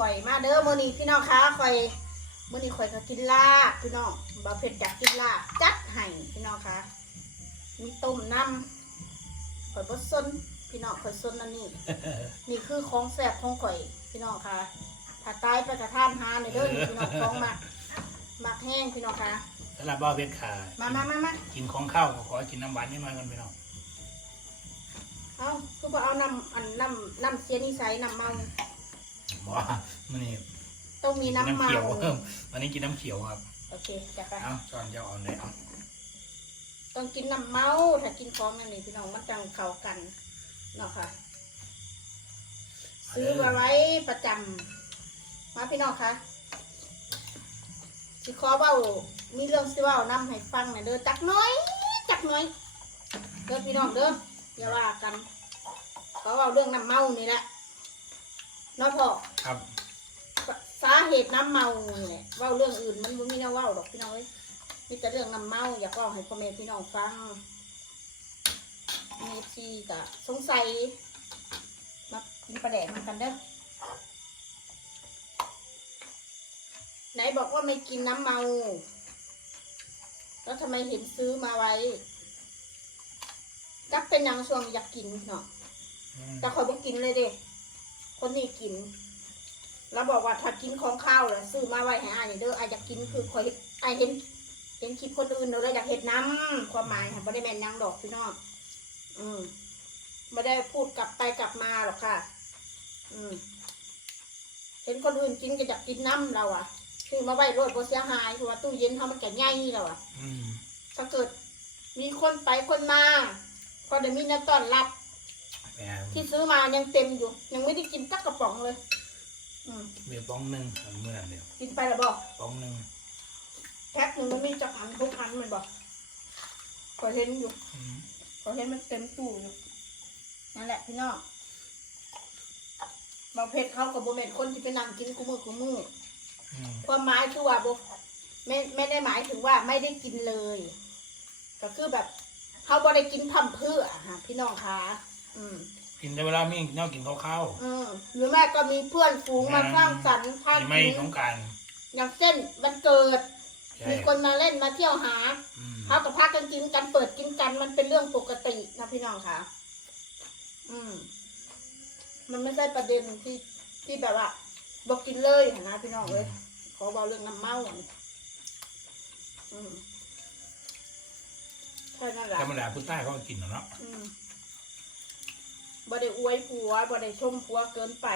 ข่อยมาเด้อมือนี้พี่น้องคะข่อยมือนี้ข่อยก็กินลาบพี่น้องบาเผ็ดจากกินลาบจัดให้พี่น้องคะมีต้มน้ำข่อยบดซนพี่น้องข่อยซนนั่นนี่นี่คือของแซ่บของข่อยพี่น้องคะถ้าตายไปกระท่านหาในเด้อพี่น้องของมามักแห้งพี่น้องคะสำหรับบ้าเพชรขามามามามากินของข้าวก็ขอกินน้ำหวานนี่มากันพี่น้องเอาคือบอเอาน้ำอันน้ำน้ำเสียนิสัยน้ำเมา บอกมันนี่ต้องมีกินน้ำน้ำเมาเขียวเพิ่มวันนี้กินน้ำเขียวครับ โอเคจัดไปเอาช้อนเจ้าเอาเลยเอาต้องกินน้ำเมาถ้ากินของนั่นนี่พี่น้องมันจังเข้ากันเนาะค่ะ ซื้อมาไว้ประจำมาพี่น้องคะสิขอเว้ามีเรื่องสิเว้านำให้ฟังหน่อยเด้อจักหน้อยจักหน้อยเด้อพี่น้องเด้ออย่าว่ากันขอเว้าเรื่องน้ำเมานี่แหละ เนาะพ่อครับ สาเหตุน้ำเมานี่แหละเว้าเรื่องอื่นมันบ่มีแนวเว้าดอกพี่น้องเอ้ยมีแต่เรื่องน้ำเมาอยากเว้าให้พ่อแม่พี่น้องฟังมีทีก็สงสัยมากินปลาแดกมากันเด้อไหนบอกว่าไม่กินน้ำเมา แล้วทำไมเห็นซื้อมาไว้ กักเป็นหยังช่วงอยากกินเนาะอืมแต่คอยบ่กินเลยเด้ คนนี้กิน แล้วบอกว่าถ้ากินของข้าวแล้วซื้อมาไว้ให้อายนี่เด้ออายอยากกินคือคอยอายเห็น เห็นคลิปคนอื่นเราเลยอยากเห็นน้ำความหมายค่ะไม่ได้แม่นหยังดอกพี่น้องอืมไม่ได้พูดกลับไปกลับมาหรอกค่ะ อืมเห็นคนอื่นกินก็อยากกินน้ำเราอะ คือมาไว้รถบ่เสียหายเพราะว่าตู้เย็นเขามันแก่ใหญ่แล้วอะอืมถ้าเกิดมีคนไปคนมา ก็จะมีน้ำต้อนรับแม่ ที่ซื้อมายังเต็มอยู่ ยังไม่ได้กินสักกระป๋องเลยอืมเบียร์ป้องหนึ่งเอาเมื่อนั้นเดียวกินไปแล้วบอกป้องหนึ่งแพ็คหนึ่งมันมีจักอันทุกอันมันบอกก็เห็นอยู่อืมก็เห็นมันเต็มตู้อยู่นั่นแหละพี่น้องบางเพชรเขากับโบเมนคนที่ไปนั่งกินกูมือกูมืออืมความหมายคือว่าโบไม่ไม่ได้หมายถึงว่าไม่ได้กินเลย ก็คือแบบเขาบ่ได้กินพั่มเพื่อฮะพี่น้องคะ อืมกินแต่เวลามีแนวกินข้าวอืมหรือแม่ก็มีเพื่อนฝูงมาสร้างสรรค์ๆภาคที่ไม่กินต้องการอย่างเช่นวันเกิด ใช่มีคนมาเล่นมาเที่ยวหาอืมเขากับพากันกินกันเปิดกินกันมันเป็นเรื่องปกตินะพี่น้องค่ะ อืม มันไม่ใช่ประเด็นที่ที่แบบว่าบอกกินเลยนะพี่น้องเลยขอเบาเรื่องน้ำเมาอะอืมแค่นั้นแหละธรรมดาผู้ใต้เขาก็กินเนาะอืม บ่ได้อวยผัวบ่ได้ชมผัวเกินไป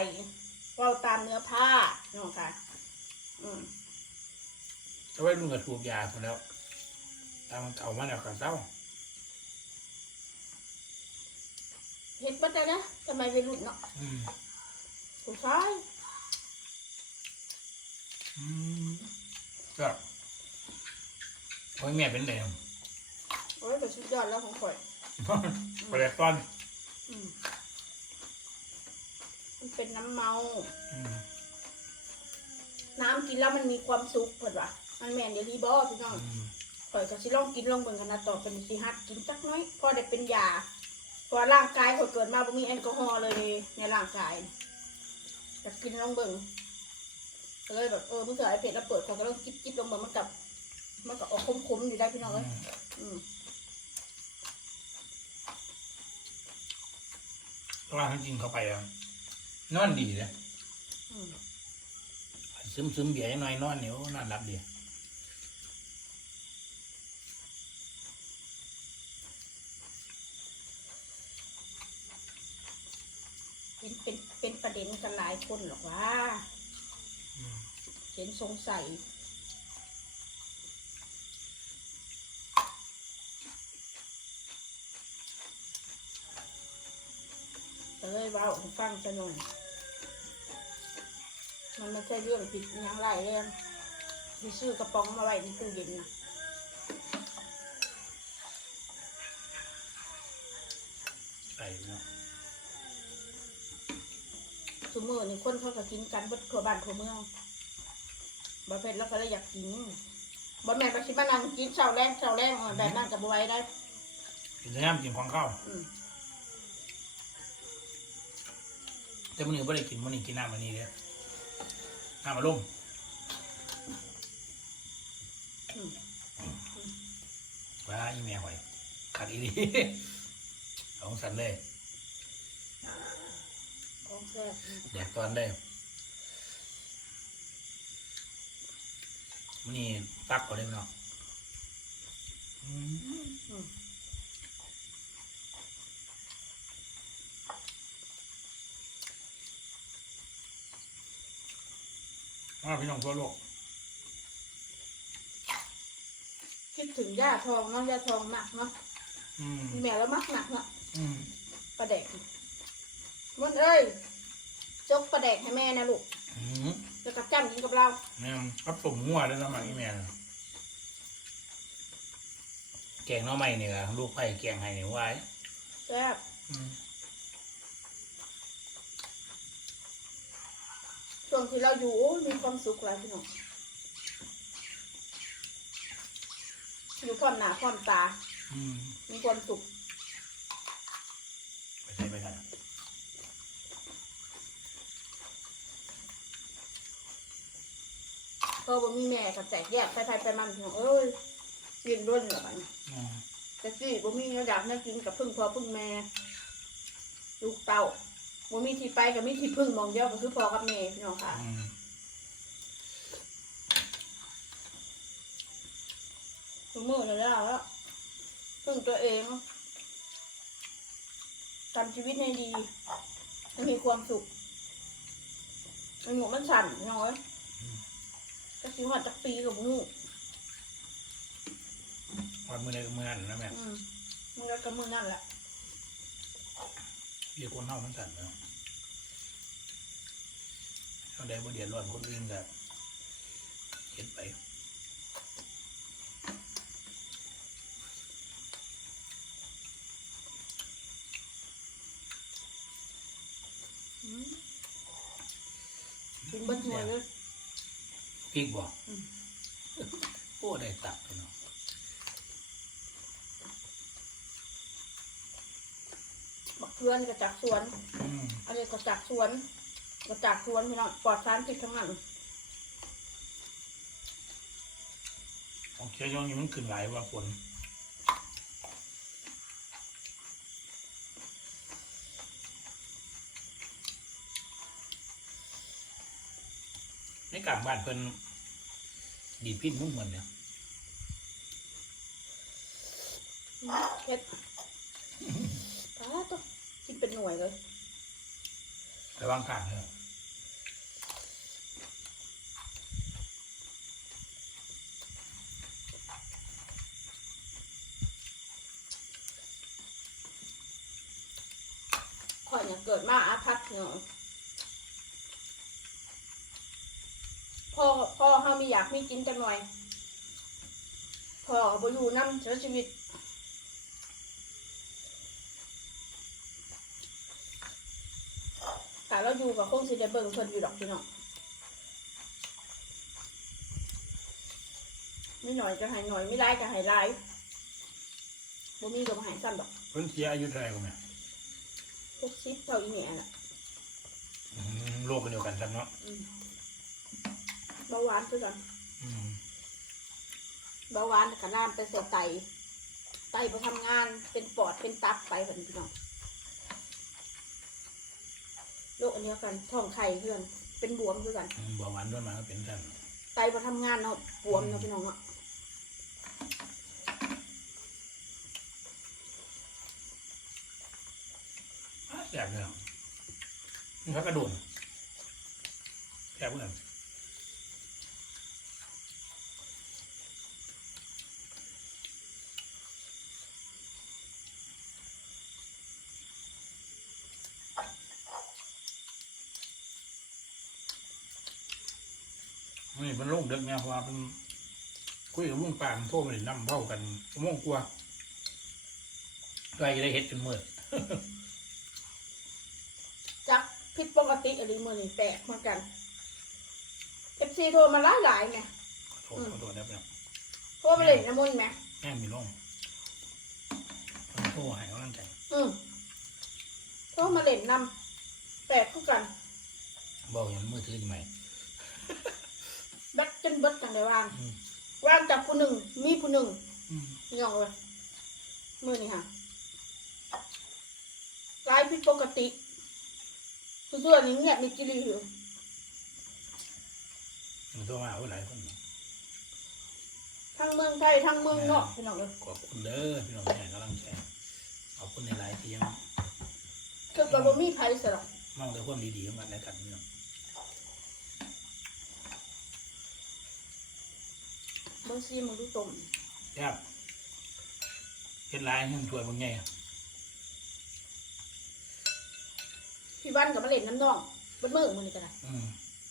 เว่าตามเนื้อผ้าน้องค่ะ อืมแต่ว่าลุงก็ถูกยาไปแล้วตามเก่ามาแล้วกับเศร้าเห็นปัจจัยนะทำไมไปหลุดเนาะอืมผู้ชายอืมก็โอ้ยแม่เป็นแดงโอ้ยแต่ชุดยอดแล้วของข่อย ไปเลยก้อน อืม มันเป็นน้ำเมา อืมน้ำกินแล้วมันมีความสุขเปิดว่ะมันแม่นเดี๋ยวรีบอพี่น้องอืมข่อยก็สิลองกินลองเบิ่งกันนะต่อเป็นสิฮัดกินจักหน้อยพอได้เป็นยาเพราะว่าร่างกายข่อยเกิดมาบ่มีแอลกอฮอล์เลยในร่างกายอยากกินลองเบิ่งก็เลยแบบเออเมื่อเสือไอเพจแล้วเปิดข่อยก็ลองจิบจิบลองเบิ่งมันกับมันก็ออกคมๆอยู่ได้พี่น้องเอ้ยอืมเพราะว่าจริงๆเข้าไปอะ นอนดีเลยอืมซึมซึมๆเบียร์หน่อยนอนเหนียวนอนรับดีเป็นเป็นเป็นประเด็นกันหลายคนหรอกว่าอืมเห็นสงสัยก็เลยเว่าให้ฟังจะหน่อย มันไม่ใช่เรื่องผิดอหย่างไรเรื่องที่ซื้อกระป๋องมาไว้ในตู้เย็นนะใส่เนาะสมมตินี่คนเขาก็กินกันบดทั่วบ้านทั่วเมืองบ่เพ็ดแล้วก็เลยอยากกินบ่แม่นบ่สิมานั่งกินเช้าแรงเช้าแรงเอาแบบนั้นก็บ่ไหว้ได้กินแต่น้ำกินของข้าวอืมแต่มันนี้ไม่ได้กินมันนี้กินน้ำมันนี้เลย ห้ารมาลงว้าอีแมวหอยขัดอีดีของสันเลยขอยากตอนได้มันนี่ตักเขาได้ไหมเนาะ มอ่าพี่น้องทั่วโลกคิดถึงย่าทองเนาะย่าทองมากเนาะอืมมีแม่แล้วมักหนักเนาะอืมปลาแดกมันเอ้ยจกปลาแดกให้แม่นะลูกอืมแล้วก็จ้ำกินกับเราเนี่ยรับสมงัวด้วยนะหมาอีเมลแกงหน้อไม้เนี่ยลูกไผ่แกงให้เนี่ยไว้แซ่บอืม ช่วงที่เราอยู่โอ้ยมีความสุขหลายพี่น้องอยู่ความหนาความตา อืมมีความสุขไปใส่ไปใส่เพอบ่มีแม่กับแตกแยกไปไปไปมันพี่น้องเอ้ยกินร่นเหรอมันอืมแต่สิบ่มีเนื้อดาบนั่กินกับพึ่งพ่อพึ่งแม่ ลูกเต้า บ่มีที่ไปกับมีที่พึ่งหมองเดียวก็คือพ่อกับแม่พี่น้องค่ะ อืมทุกมื้อเลยแล้วแล้วพึ่งตัวเองทำชีวิตให้ดีให้มีความสุขมันหมูมันสั่นพี่น้องเอ้ยก็สิหัดจักปีกับมูวันมือในมือนั่นนะแม่อืมมันก็กำมือนั่นแหละเรียกคนเท่ามันสั่นเนาะ เขาได้บ่เดือดร้อนคนอื่นกับเห็นไปอืมกินเบิ้ลหัวเลยพริกบ่อืมโอ้ได้ตับไปเนาะบักเพื่อนก็จากสวน อืม อันนี้ก็จากสวน ก็จากสวนพี่น้องปลอดสารพิษทั้งนั้นโอเคช่วงนี้มันขึ้นหลายว่าฝนในกลางบ้านเพิ่นดีดพิษมุ่งเหมือนเนี่ยเฮ็ดตาต้องกินเป็นหน่วยเลยระวังข้างเลย ข่อยเนี่ยเกิดมาอาภัพเนาะพ่อพ่อเฮามีอยากมีกินจังหน่อยพ่อก็บ่อยู่นำเสียชีวิตแต่เราอยู่กับคงสิได้เบิ่งเพิ่นอยู่ดอกพี่น้องไม่หน่อยก็ให้หน่อยไม่ได้ก็ให้หลายบ่มีก็บ่ให้ซ้ำดอกเพิ่นเสียอายุเท่าไหร่กูแม่ พวกชิปเท่าอีเนี่ยน่ะอืมโลกกันเดียวกันครับเนาะอืมเบาหวานคือกันอืมเบาหวานกับน้ำไปใส่ไตไตไปทำงานเป็นปอดเป็นตับไปแบบนี้พี่น้องโรคอันเดียวกันท้องไข่เพื่อนเป็นบวมคือกันอืมเบาหวานด้วยมาก็เป็นกันไตไปทำงานเนาะบวมเนาะพี่น้องเนาะ แสบเลยนี่เขากระโดดแสบเพื่อนนี่เป็นโรคเด็กเนี่ยเพราะว่าเป็นคุยกับลุงปานโทรมาเลยนั่งเบ้ากันชั่วโมงกว่าไรจะได้เฮ็ดจนมืด จักผิดปก ติอะไรมือนี่แปลกเหมือนกันเอฟซีโทรมาหลายหลายๆไงขอโทษขอโทษนะพี่น้องโทรมาเลยนะมุนไหมแม่มีร่องขอโทษให้กำลังใจ อืมโทรมาเล่นนำแปลกคือกัน บอกอย่างมือถือทำไมแบัดจนเบิดจังเลยวางอืมวางจากผู้หนึ่งมีผู้หนึ่งอืมพี่น้องเลยมือนี่ค่ะร้ายผิดปกติ คือส่วนนี้เงียบมีกิริอยู่มันโทรมาว่าหลายคนทั้งเมืองไทยทั้งเมืองนอกพี่น้องเลยขอบคุณเด้อพี่น้องแม่กำลังแชร์ขอบคุณในไลน์ที่ยังคือกับบมีไผสลับมองแต่ความดีๆของกันและกันพี่น้องเมืองซีเมืองดูตมครับเฮ็ดไลน์ให้มันช่วยบางไง พี่บ้านกับมาเล่นน้ำนองเบนมือมือนี่ก็ได้อืม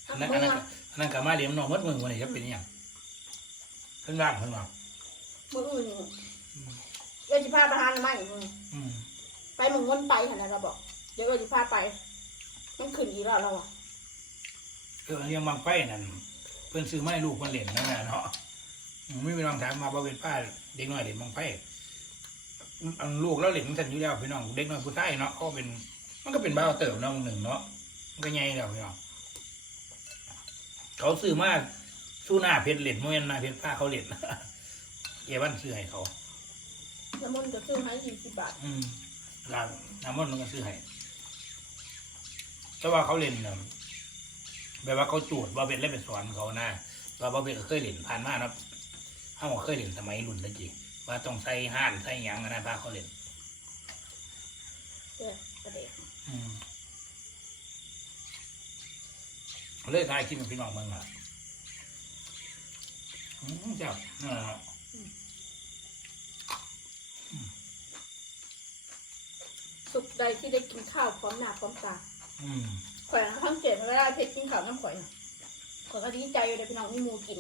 ทั้อังนนั้นเมือันอนั้นงอันนั้นกามาเลี้ยงน้องมดมึงวันนี้จะเป็นอหย่างเพิ่นว่างเพิ่นว่ามืออื่นเดี๋ยวจะพาไปหาหน่อไม้มืออืมไปเมึงวนไปขนาดเราบอก เดี๋ยวเราจะพาไปมันขึ้นอีกแล้วเราอะเออเลี้ยงบางไฟนั่นเพิ่นซื้อมาให้ลูกเพิ่นเล่นนั่นแหละเนาะอืมไม่เป็นบางถามมาบ่เป็นป้าเด็กน้อยเล่นบางไฟอันลูกแล้วเล่นมันทันอยู่แล้วพี่น้องเด็กน้อยผู้ชายเนาะเขาเป็น มันก็เป็นบ้าวเติบน้องหนึ่งเนาะมันก็ใหญ่แล้วพี่น้องเขาซื้อมาสู้หน้าเพชรเล่นโมเมนหน้าเพชรป้าเขาเล่นเอวันซื้อให้เขาแล้วมันจะซื้อให้ยี่สิบบาท อืมร้านน้ำมันมันก็ซื้อให้แต่ว่าเขาเล่นเนี่ยแบบว่าเขาจูดว่าเป็นเล่นเป็นสอนเขานะว่าบ่เป็นก็เคยเล่นผ่านมาเนาะเขาก็เคยเล่นสมัยรุ่นตะกี้ว่าต้องใส่ห้านใส่หยังนะพาเขาเล่นเด้อประ เด็นอืมเลยทายคิดเป็นพี่น้องเมืองอะอืมเจ้านั่นแหละสุขใดที่ได้กินข้าวพร้อมหน้าพร้อมตาอืมข่อยทั้งเจ็บเวลาเพชรกินข้าวน้ำข่อยน่ะข่อยก็ดีใจอยู่เลยพี่น้องมีหมูกิน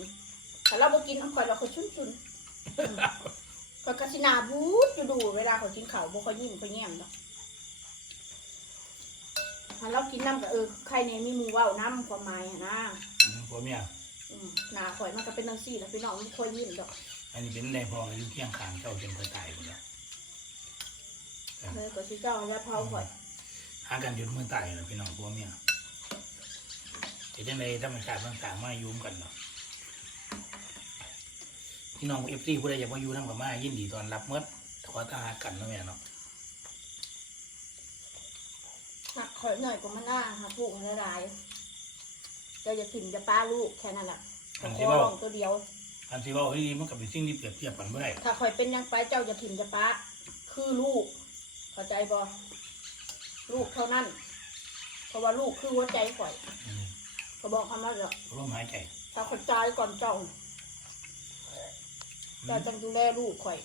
แต่เราบ่กินน้ำข่อยเราข่อยชุนชุนๆอืมข่อยกะสิหนาบูดอยู่ดูเวลาข่อยกินข้าวบ่ค่อยยิ้มค่อยแย้มดอก ถ้าเรากินน้ำก็เออใครเนี่ยมีหมูเว้าน้ำความหมายอะนะอืมผัวเมียอืมหนาข่อยมันก็เป็นนังซี่แหละพี่น้องมันค่อยยิ้มดอกอันนี้เป็นในพออายุเที่ยงขางเจ้าจนเคยตายหมดแล้วเลยก็สิเจ้าแล้วเผาข่อยหากันจนเมื่อตายนะพี่น้องผัวเมียจะได้ในธรรมชาติต่างๆมาอยุ่มกันเนาะพี่น้องเอฟซีผู้ใดอยากมาอยู่ทั้งกับมายินดีตอนรับเมื่อขอตาหากันเนาะแม่เนาะ หัก ข่อยหน่อยก็มาหน้าหักผูกละลายเจ้าจะถิ่มจะป้าลูกแค่นั้นแหละอันขที่อว่าลองตัวเดียว อันที่ว่าเฮ้ยมันกับเป็นสิ่งที่เปรียบเทียบกันไม่ได้ถ้าข่อยเป็นยังไปเจ้าจะถิ่มจะป้าคือลูก เข้าใจบ่ลูกเท่านั้น เพราะว่าลูกคือหัวใจข่อยอืมก็บอกคำว่าเดี๋ยวลมหายใจ ถ้าข่อยตายก่อนเจ้าเจ้าต้องดูแลลูกข่อย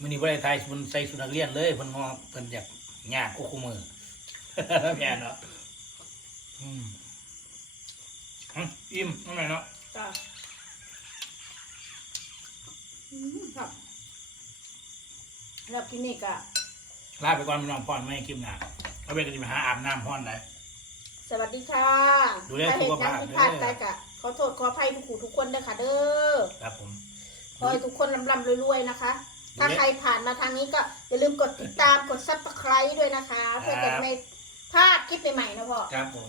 มันนี่บริไทยมันใส่สุนัขเลี้ยนเลยเพิ่นงอเพิ่นอยากยากก็คู่มือ แม่เนาะอืมอืมอิ่มนั่นแหละเนาะจ้าอืมครับแล้วกินนี่กะลาไปก่อนพี่น้องพ่อนไม่ให้คลิปหน้าเอาไปก็จะไปหาอาบน้ำพ่อนได้ สวัสดีค่ะดูแลถ้าสุเห็นขยัภางพที่พลาดเด้อไปกะขอโทษขออภัยทุกผู้ทุกคนเด้อค่ะเด้อ ครับผม ขอให้ทุกคนร่ำๆรวยๆนะคะดูแลถ้าใครผ่านมาทางนี้ก็อย่าลืมกดติดตามกดซับสไครต์ด้วยนะคะ เพื่อจะไม่พ ลาดคลิปใหม่ๆนะพ่อ ครับผม